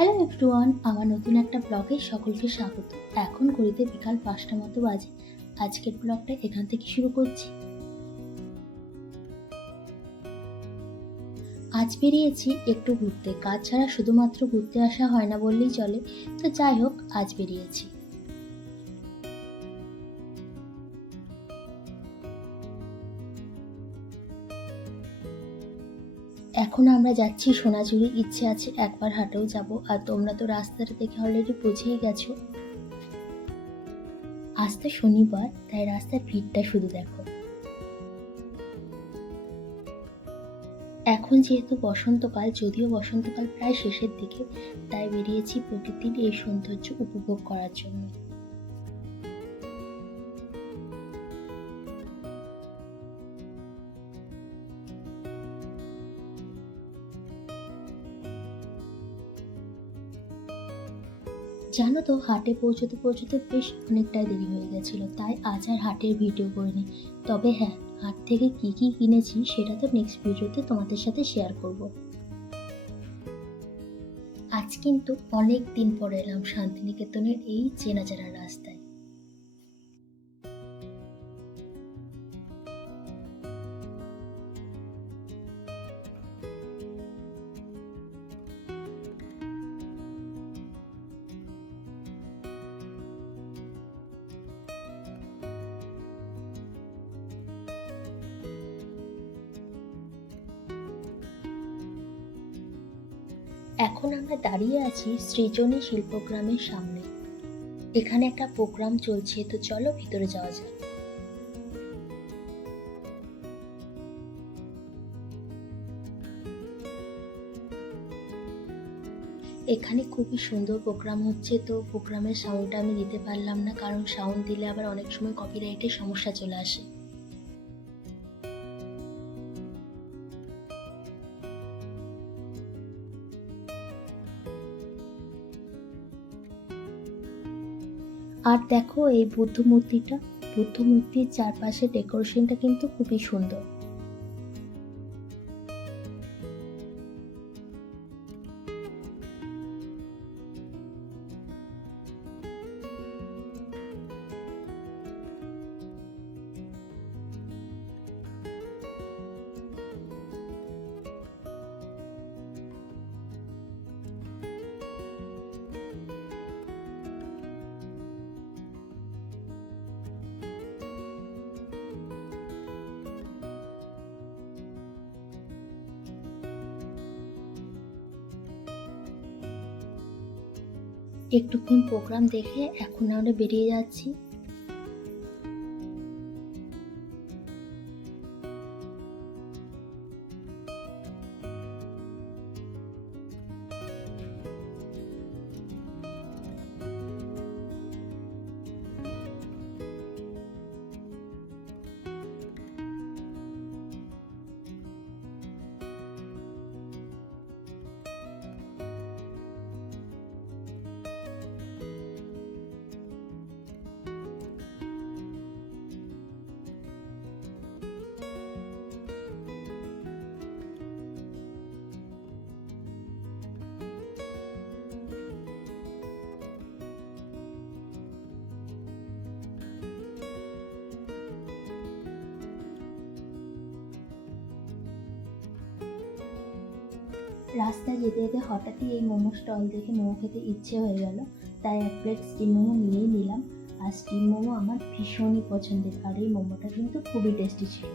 Hello everyone, আমার নতুন একটা ব্লগে সকলকে স্বাগত। এখন ঘড়িতে বিকাল 5টা মতো বাজে। আজকের ব্লগটা এখান থেকে শুরু করছি। আজ বেরিয়েছি একটু ঘুরতে। কাজ ছাড়া শুধুমাত্র ঘুরতে আসা হয় না বললেই চলে, তো যাই হোক আজ বেরিয়েছি। এখন আমরা যাচ্ছি সোনাঝুরি। ইচ্ছে আছে একবার হাটেও যাব, আর তোমরা তো রাস্তাটা দেখে অলরেডি বুঝেই গেছো। আজ তো শনিবার, তাই রাস্তার ভিড়টা শুধু দেখো। এখন যেহেতু বসন্তকাল, যদিও বসন্তকাল প্রায় শেষের দিকে, তাই বেরিয়েছি প্রকৃতির এই সৌন্দর্য উপভোগ করার জন্য। জানো তো, হাটে পৌঁছতে পৌঁছতে বেশ অনেকটাই দেরি হয়ে গেছিল, তাই আজ আর হাটের ভিডিও করিনি। তবে হ্যাঁ, হাট থেকে কি কি কিনেছি সেটা তো নেক্সট ভিডিওতে তোমাদের সাথে শেয়ার করব। আজ কিন্তু অনেক দিন পরে এলাম শান্তিনিকেতনের এই চেনা জানা রাস্তায়। এখন আমরা দাঁড়িয়ে আছি সৃজনী শিল্পগ্রামের সামনে। এখানে একটা প্রোগ্রাম চলছে, তো চলো ভিতরে যাওয়া যাক। এখানে খুবই সুন্দর প্রোগ্রাম হচ্ছে, তো প্রোগ্রামের সাউন্ডটা আমি দিতে পারলাম না, কারণ সাউন্ড দিলে আবার অনেক সময় কপিরাইটের সমস্যা চলে আসে। আর দেখো এই বুদ্ধ মূর্তিটা, বুদ্ধ মূর্তির চারপাশে ডেকোরেশনটা কিন্তু খুবই সুন্দর। একটুক্ষণ প্রোগ্রাম দেখে এখন আমরা বেরিয়ে যাচ্ছি। রাস্তায় যেতে যেতে হঠাৎই এই মোমো স্টল দেখে মোমো খেতে ইচ্ছে হয়ে গেল, তাই এক প্লেট স্টিম মোমো নিয়েই নিলাম। আর স্টিম মোমো আমার ভীষণই পছন্দের, আর এই মোমোটা কিন্তু খুবই টেস্টি ছিল।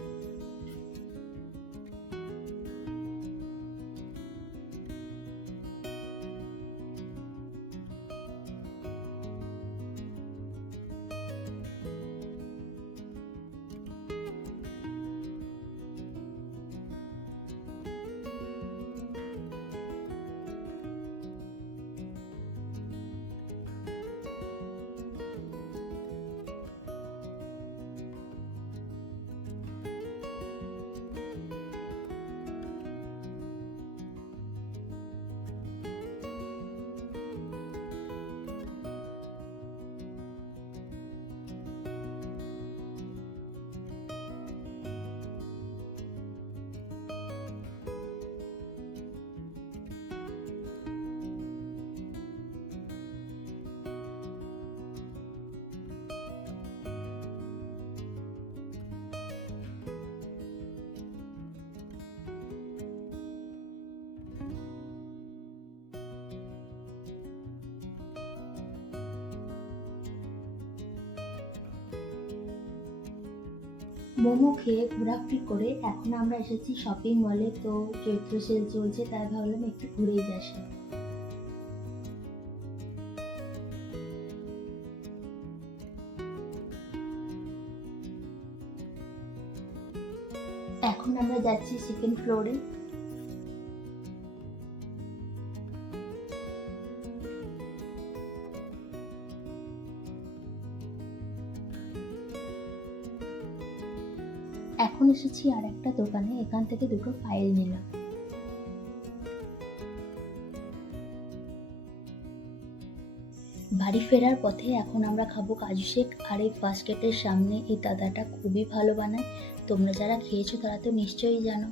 মোমো খেয়ে ঘোরাঘুরি করে এখন আমরা এসেছি শপিং মলে। তো চৈত্র সেল চলছে, তাই ভাবলাম একটু ঘুরেই আসি। এখন আমরা যাচ্ছি সেকেন্ড ফ্লোরে। এখন এসেছি আর একটা দোকানে, এখান থেকে দুটো ফাইল নিলাম। বাড়ি ফেরার পথে এখন আমরা খাবো কাজু শেক। আর এই ফার্স্ট গেটের সামনে এই দাদাটা খুবই ভালো বানায়। তোমরা যারা খেয়েছো তারা তো নিশ্চয়ই জানো।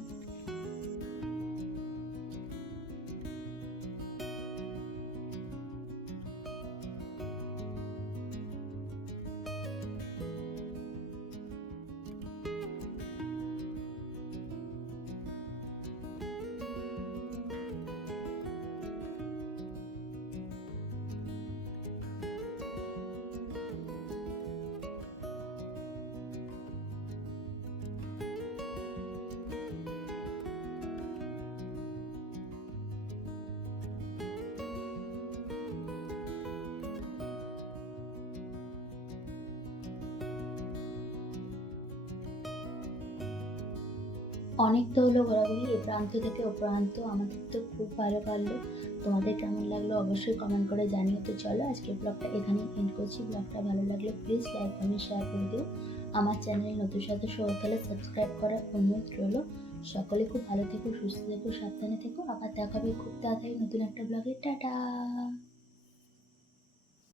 অনেক তো হলো ঘোরাঘুরি, এ প্রান্ত থেকে ও প্রান্ত, আমাদের তো খুব ভালো লাগলো। তোমাদের কেমন লাগলো অবশ্যই কমেন্ট করে জানিও। তো চলো আজকের ব্লগটা এখানেই এন্ড করছি। ব্লগটা ভালো লাগলে প্লিজ লাইক কমেন্ট শেয়ার করে দিও। আমার চ্যানেল নতুন সদস্য হতে হলে সাবস্ক্রাইব করার অনুরোধ রইল। সকলে খুব ভালো থেকো, সুস্থ থেকো, সাবধানে থেকো। আবার দেখা হবে খুব তাড়াতাড়ি নতুন একটা ব্লগে। টাটা।